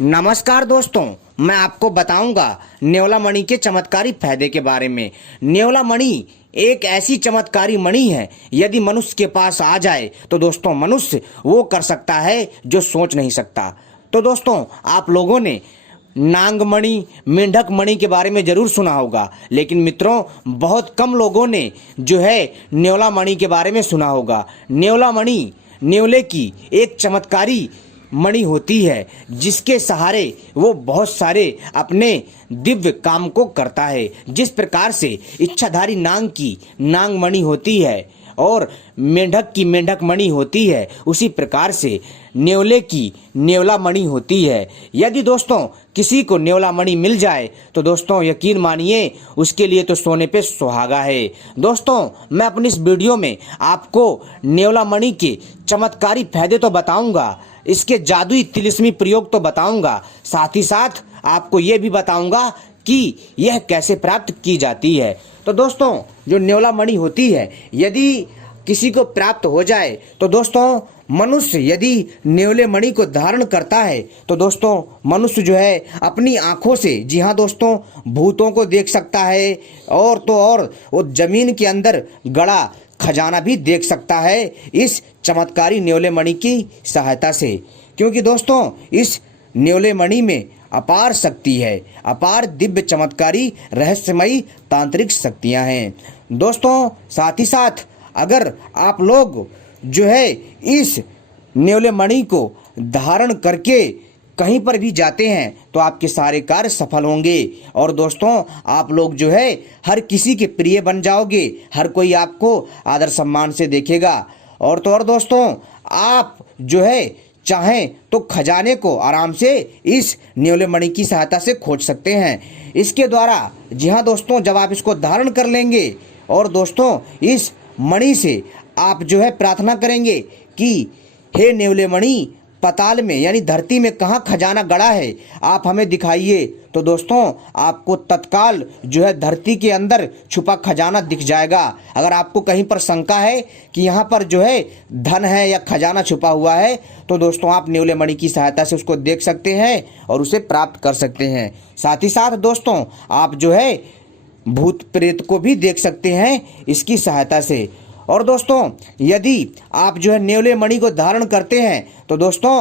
नमस्कार दोस्तों, मैं आपको बताऊंगा न्योला मणि के चमत्कारी फायदे के बारे में। न्योला मणि एक ऐसी चमत्कारी मणि है, यदि मनुष्य के पास आ जाए तो दोस्तों मनुष्य वो कर सकता है जो सोच नहीं सकता। तो दोस्तों आप लोगों ने नांग मणि, मेंढक मणि के बारे में जरूर सुना होगा, लेकिन मित्रों बहुत कम लोगों ने जो है न्योला मणि के बारे में सुना होगा। न्योला मणि न्योले की एक चमत्कारी मणि होती है, जिसके सहारे वो बहुत सारे अपने दिव्य काम को करता है। जिस प्रकार से इच्छाधारी नांग की नांग मणि होती है और मेंढक की मेंढक मणि होती है, उसी प्रकार से न्योले की न्योला मणि होती है। यदि दोस्तों किसी को न्योला मणि मिल जाए तो दोस्तों यकीन मानिए उसके लिए तो सोने पे सुहागा है। दोस्तों मैं अपनी इस वीडियो में आपको न्योला मणि के चमत्कारी फायदे तो बताऊंगा, इसके जादुई तिलिस्मी प्रयोग तो बताऊंगा, साथ ही साथ आपको यह भी बताऊंगा कि यह कैसे प्राप्त की जाती है। तो दोस्तों जो न्योला मणि होती है, यदि किसी को प्राप्त हो जाए तो दोस्तों मनुष्य यदि न्योले मणि को धारण करता है तो दोस्तों मनुष्य जो है अपनी आंखों से, जी हाँ दोस्तों, भूतों को देख सकता है और तो और वो जमीन के अंदर गड़ा खजाना भी देख सकता है इस चमत्कारी न्योले मणि की सहायता से। क्योंकि दोस्तों इस न्योले मणि में अपार शक्ति है, अपार दिव्य चमत्कारी रहस्यमयी तांत्रिक शक्तियां हैं। दोस्तों साथ ही साथ अगर आप लोग जो है इस न्योले मणि को धारण करके कहीं पर भी जाते हैं तो आपके सारे कार्य सफल होंगे और दोस्तों आप लोग जो है हर किसी के प्रिय बन जाओगे, हर कोई आपको आदर सम्मान से देखेगा। और तो और दोस्तों आप जो है चाहें तो खजाने को आराम से इस न्योले मणि की सहायता से खोज सकते हैं। इसके द्वारा, जी हाँ दोस्तों, जब आप इसको धारण कर लेंगे और दोस्तों इस मणि से आप जो है प्रार्थना करेंगे कि हे न्योले मणि, पताल में यानी धरती में कहाँ खजाना गड़ा है आप हमें दिखाइए, तो दोस्तों आपको तत्काल जो है धरती के अंदर छुपा खजाना दिख जाएगा। अगर आपको कहीं पर शंका है कि यहाँ पर जो है धन है या खजाना छुपा हुआ है तो दोस्तों आप न्योले मणि की सहायता से उसको देख सकते हैं और उसे प्राप्त कर सकते हैं। साथ ही साथ दोस्तों आप जो है भूत प्रेत को भी देख सकते हैं इसकी सहायता से। और दोस्तों यदि आप जो है न्योले मणि को धारण करते हैं तो दोस्तों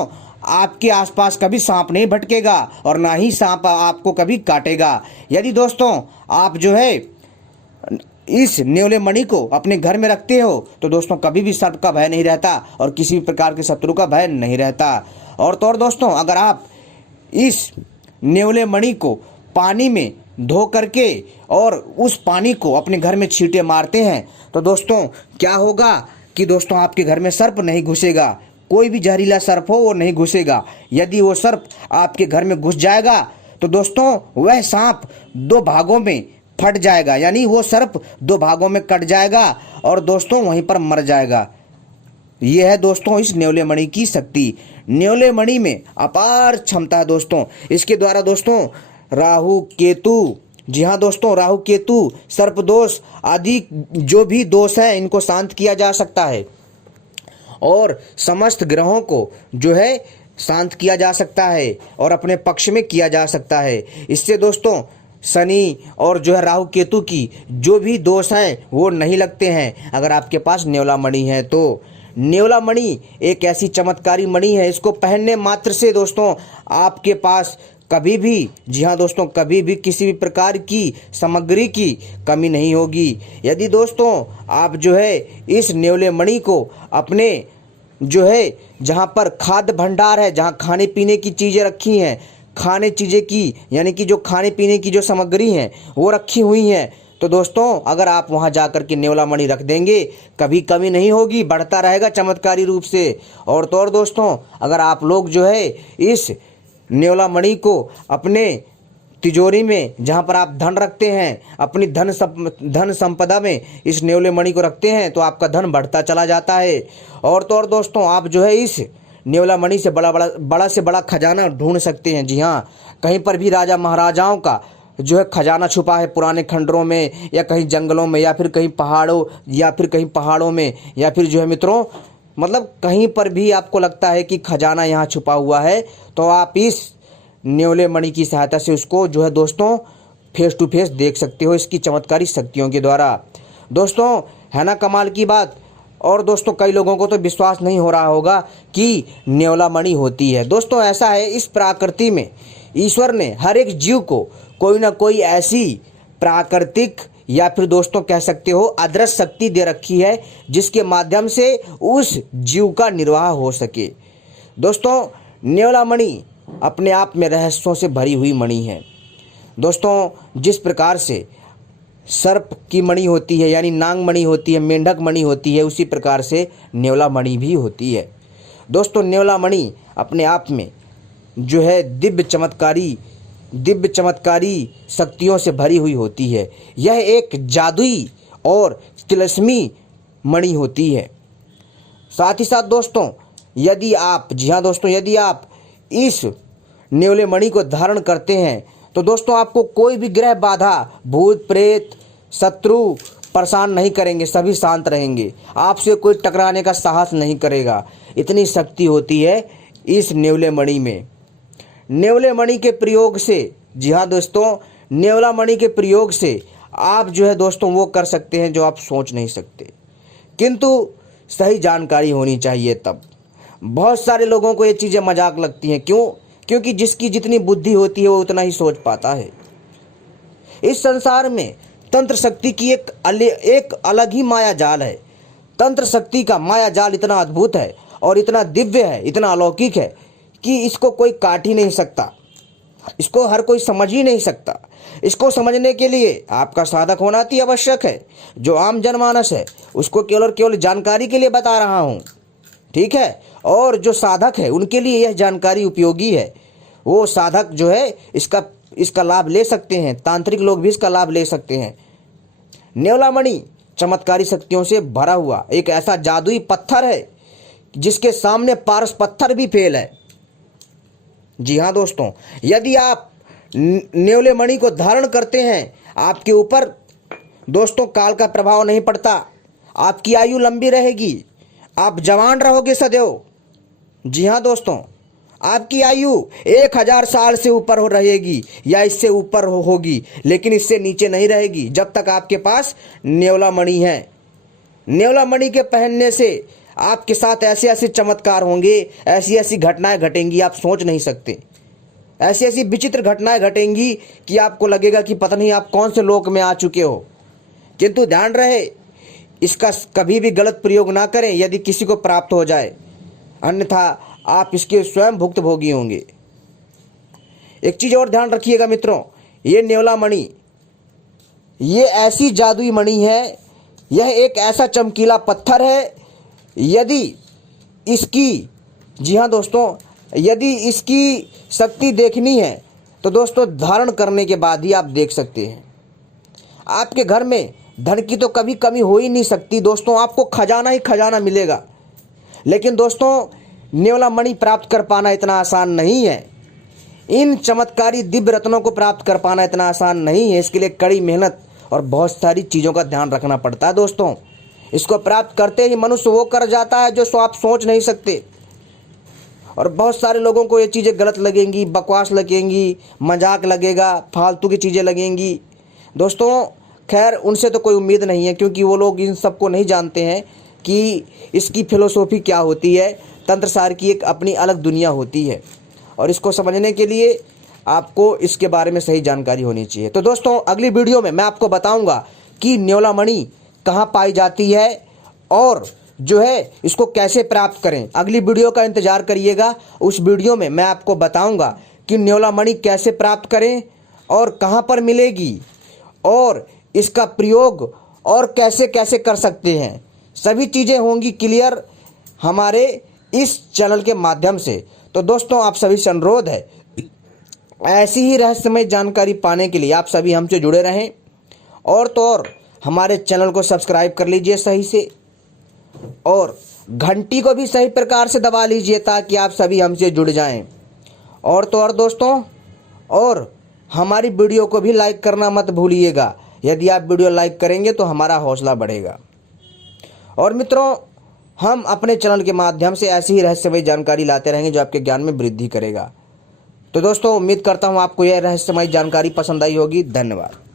आपके आसपास कभी सांप नहीं भटकेगा और ना ही सांप आपको कभी काटेगा। यदि दोस्तों आप जो है इस न्योले मणि को अपने घर में रखते हो तो दोस्तों कभी भी सर्प का भय नहीं रहता और किसी भी प्रकार के शत्रु का भय नहीं रहता। और तो और दोस्तों अगर आप इस न्योले मणि को पानी में धो करके और उस पानी को अपने घर में छींटे मारते हैं तो दोस्तों क्या होगा कि दोस्तों आपके घर में सर्प नहीं घुसेगा, कोई भी जहरीला सर्प हो वो नहीं घुसेगा। यदि वो सर्प आपके घर में घुस जाएगा तो दोस्तों वह सांप दो भागों में फट जाएगा, यानी वो सर्प दो भागों में कट जाएगा और दोस्तों वहीं पर मर जाएगा। यह है दोस्तों इस न्योले मणि की शक्ति। न्योले मणि में अपार क्षमता है दोस्तों। इसके द्वारा दोस्तों राहु केतु, जी हाँ दोस्तों, राहु केतु, सर्प दोष आदि जो भी दोष है इनको शांत किया जा सकता है और समस्त ग्रहों को जो है शांत किया जा सकता है और अपने पक्ष में किया जा सकता है। इससे दोस्तों शनि और जो है राहु केतु की जो भी दोष हैं वो नहीं लगते हैं अगर आपके पास न्योला मणि है तो। न्योला मणि एक ऐसी चमत्कारी मणि है, इसको पहनने मात्र से दोस्तों आपके पास कभी भी, जी हाँ दोस्तों, कभी भी किसी भी प्रकार की सामग्री की कमी नहीं होगी। यदि दोस्तों आप जो है इस न्योले मणि को अपने जो है जहाँ पर खाद्य भंडार है, जहाँ खाने पीने की चीज़ें रखी हैं, खाने चीज़ें की यानी कि जो खाने पीने की जो सामग्री हैं वो रखी हुई हैं, तो दोस्तों अगर आप वहाँ जाकर के न्योला मणि रख देंगे कभी कमी नहीं होगी, बढ़ता रहेगा चमत्कारी रूप से। और तो और दोस्तों अगर आप लोग जो है इस न्योला मणि को अपने तिजोरी में, जहाँ पर आप धन रखते हैं, अपनी धन संपदा में इस न्योले मणि को रखते हैं तो आपका धन बढ़ता चला जाता है। और तो और दोस्तों आप जो है इस न्योला मणि से बड़ा से बड़ा खजाना ढूंढ सकते हैं। जी हाँ, कहीं पर भी राजा महाराजाओं का जो है खजाना छुपा है पुराने खंडरों में या कहीं जंगलों में या फिर कहीं पहाड़ों में या फिर जो है मित्रों मतलब कहीं पर भी आपको लगता है कि खजाना यहाँ छुपा हुआ है तो आप इस न्योले मणि की सहायता से उसको जो है दोस्तों फेस टू फेस देख सकते हो इसकी चमत्कारी शक्तियों के द्वारा। दोस्तों है ना कमाल की बात। और दोस्तों कई लोगों को तो विश्वास नहीं हो रहा होगा कि न्योला मणि होती है। दोस्तों ऐसा है, इस प्रकृति में ईश्वर ने हर एक जीव को कोई ना कोई ऐसी प्राकृतिक या फिर दोस्तों कह सकते हो अदृश्य शक्ति दे रखी है जिसके माध्यम से उस जीव का निर्वाह हो सके। दोस्तों न्योला मणि अपने आप में रहस्यों से भरी हुई मणि है। दोस्तों जिस प्रकार से सर्प की मणि होती है यानी नांग मणि होती है, मेंढक मणि होती है, उसी प्रकार से न्योला मणि भी होती है। दोस्तों न्योला मणि अपने आप में जो है दिव्य चमत्कारी शक्तियों से भरी हुई होती है। यह एक जादुई और तिलस्मी मणि होती है। साथ ही साथ दोस्तों यदि आप यदि आप इस न्योले मणि को धारण करते हैं तो दोस्तों आपको कोई भी ग्रह बाधा, भूत प्रेत, शत्रु परेशान नहीं करेंगे, सभी शांत रहेंगे, आपसे कोई टकराने का साहस नहीं करेगा। इतनी शक्ति होती है इस न्योले मणि में। न्योले मणि के प्रयोग से, जी हाँ दोस्तों, न्योला मणि के प्रयोग से आप जो है दोस्तों वो कर सकते हैं जो आप सोच नहीं सकते, किंतु सही जानकारी होनी चाहिए तब। बहुत सारे लोगों को ये चीज़ें मजाक लगती हैं। क्यों? क्योंकि जिसकी जितनी बुद्धि होती है वो उतना ही सोच पाता है। इस संसार में तंत्र शक्ति की एक अलग ही माया जाल है। तंत्र शक्ति का माया जाल इतना अद्भुत है और इतना दिव्य है, इतना अलौकिक है कि इसको कोई काट ही नहीं सकता, इसको हर कोई समझ ही नहीं सकता। इसको समझने के लिए आपका साधक होना अति आवश्यक है। जो आम जनमानस है उसको केवल और केवल जानकारी के लिए बता रहा हूँ, ठीक है। और जो साधक है उनके लिए यह जानकारी उपयोगी है। वो साधक जो है इसका लाभ ले सकते हैं, तांत्रिक लोग भी इसका लाभ ले सकते हैं। न्योला मणि चमत्कारी शक्तियों से भरा हुआ एक ऐसा जादुई पत्थर है जिसके सामने पारस पत्थर भी फेल है। जी हाँ दोस्तों, यदि आप न्योले मणि को धारण करते हैं आपके ऊपर दोस्तों काल का प्रभाव नहीं पड़ता, आपकी आयु लंबी रहेगी, आप जवान रहोगे सदैव। जी हाँ दोस्तों, आपकी आयु 1000 साल से ऊपर हो रहेगी या इससे ऊपर होगी, लेकिन इससे नीचे नहीं रहेगी जब तक आपके पास न्योला मणि है। न्योला मणि के पहनने से आपके साथ ऐसे ऐसे चमत्कार होंगे, ऐसी ऐसी घटनाएं घटेंगी आप सोच नहीं सकते। ऐसी ऐसी विचित्र घटनाएं घटेंगी कि आपको लगेगा कि पता नहीं आप कौन से लोक में आ चुके हो। किंतु ध्यान रहे, इसका कभी भी गलत प्रयोग ना करें यदि किसी को प्राप्त हो जाए, अन्यथा आप इसके स्वयं भुक्तभोगी होंगे। एक चीज और ध्यान रखिएगा मित्रों, ये न्योला मणि ये ऐसी जादुई मणि है, यह एक ऐसा चमकीला पत्थर है, यदि इसकी, जी हाँ दोस्तों, यदि इसकी शक्ति देखनी है तो दोस्तों धारण करने के बाद ही आप देख सकते हैं। आपके घर में धन की तो कभी कमी हो ही नहीं सकती दोस्तों, आपको खजाना ही खजाना मिलेगा। लेकिन दोस्तों न्योला मणि प्राप्त कर पाना इतना आसान नहीं है। इन चमत्कारी दिव्य रत्नों को प्राप्त कर पाना इतना आसान नहीं है। इसके लिए कड़ी मेहनत और बहुत सारी चीज़ों का ध्यान रखना पड़ता है दोस्तों। इसको प्राप्त करते ही मनुष्य वो कर जाता है जो आप सोच नहीं सकते। और बहुत सारे लोगों को ये चीज़ें गलत लगेंगी, बकवास लगेंगी, मजाक लगेगा, फालतू की चीज़ें लगेंगी दोस्तों। खैर उनसे तो कोई उम्मीद नहीं है, क्योंकि वो लोग इन सब को नहीं जानते हैं कि इसकी फिलोसॉफी क्या होती है। तंत्रसार की एक अपनी अलग दुनिया होती है और इसको समझने के लिए आपको इसके बारे में सही जानकारी होनी चाहिए। तो दोस्तों अगली वीडियो में मैं आपको बताऊंगा कि न्योला मणि कहाँ पाई जाती है और जो है इसको कैसे प्राप्त करें। अगली वीडियो का इंतजार करिएगा। उस वीडियो में मैं आपको बताऊंगा कि न्योला मणि कैसे प्राप्त करें और कहाँ पर मिलेगी और इसका प्रयोग और कैसे कैसे कर सकते हैं। सभी चीज़ें होंगी क्लियर हमारे इस चैनल के माध्यम से। तो दोस्तों आप सभी से अनुरोध है, ऐसी ही रहस्यमय जानकारी पाने के लिए आप सभी हमसे जुड़े रहें और तो और हमारे चैनल को सब्सक्राइब कर लीजिए सही से और घंटी को भी सही प्रकार से दबा लीजिए ताकि आप सभी हमसे जुड़ जाएं। और तो और दोस्तों और हमारी वीडियो को भी लाइक करना मत भूलिएगा। यदि आप वीडियो लाइक करेंगे तो हमारा हौसला बढ़ेगा। और मित्रों हम अपने चैनल के माध्यम से ऐसी ही रहस्यमय जानकारी लाते रहेंगे जो आपके ज्ञान में वृद्धि करेगा। तो दोस्तों उम्मीद करता हूँ आपको यह रहस्यमय जानकारी पसंद आई होगी। धन्यवाद।